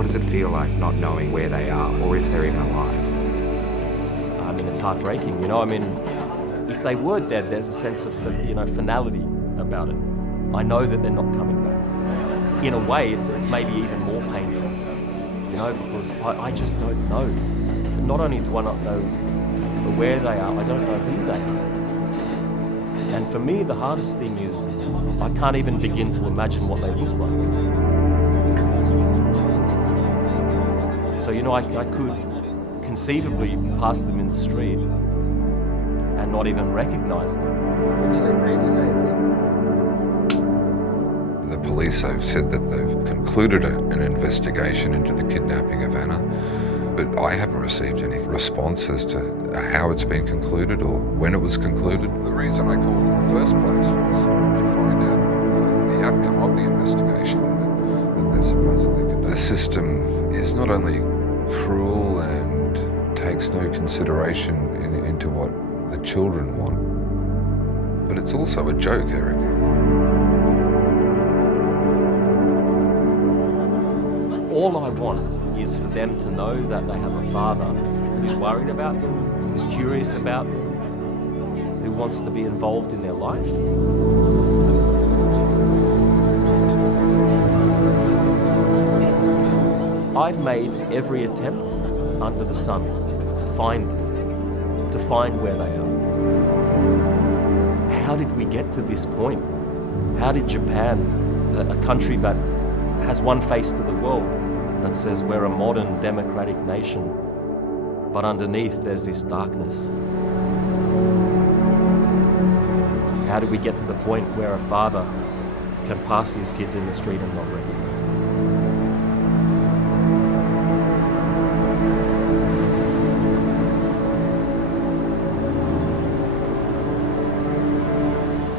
What does it feel like not knowing where they are or if they're even alive? It's heartbreaking, if they were dead, there's a sense of, finality about it. I know that they're not coming back. In a way, it's maybe even more painful, because I just don't know. Not only do I not know where they are, I don't know who they are. And for me, the hardest thing is I can't even begin to imagine what they look like. So, I could conceivably pass them in the street and not even recognise them. Looks like Breen and The police have said that they've concluded an investigation into the kidnapping of Anna, but I haven't received any response as to how it's been concluded or when it was concluded. The reason I called in the first place was to find out the outcome of the investigation that they're supposedly conducting. The system is not only cruel and takes no consideration into what the children want, but it's also a joke, Eryk. All I want is for them to know that they have a father who's worried about them, who's curious about them, who wants to be involved in their life. I've made every attempt under the sun to find them, to find where they are. How did we get to this point? How did Japan, a country that has one face to the world, that says we're a modern democratic nation, but underneath there's this darkness? How did we get to the point where a father can pass his kids in the street and not recognize them?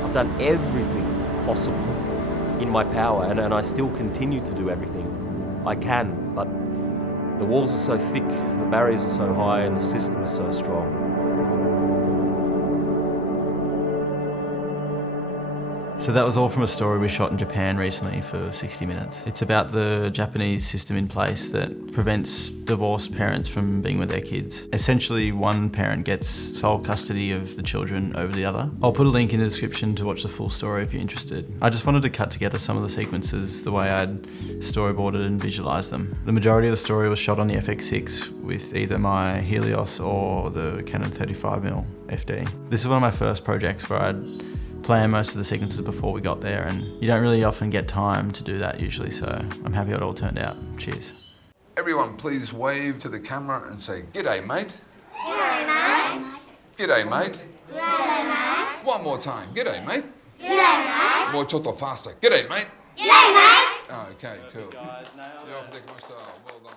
I've done everything possible in my power, and I still continue to do everything I can, but the walls are so thick, the barriers are so high, and the system is so strong. So that was all from a story we shot in Japan recently for 60 minutes. It's about the Japanese system in place that prevents divorced parents from being with their kids. Essentially, one parent gets sole custody of the children over the other. I'll put a link in the description to watch the full story if you're interested. I just wanted to cut together some of the sequences the way I'd storyboarded and visualised them. The majority of the story was shot on the FX6 with either my Helios or the Canon 35mm FD. This is one of my first projects where I'd plan most of the sequences before we got there, and you don't really often get time to do that usually, so I'm happy it all turned out. Cheers. Everyone please wave to the camera and say, "G'day, mate." G'day, mate. G'day, mate. G'day, mate. One more time. G'day, mate. G'day, mate. More chotto faster. G'day, mate. G'day, mate. Okay, cool. Well done.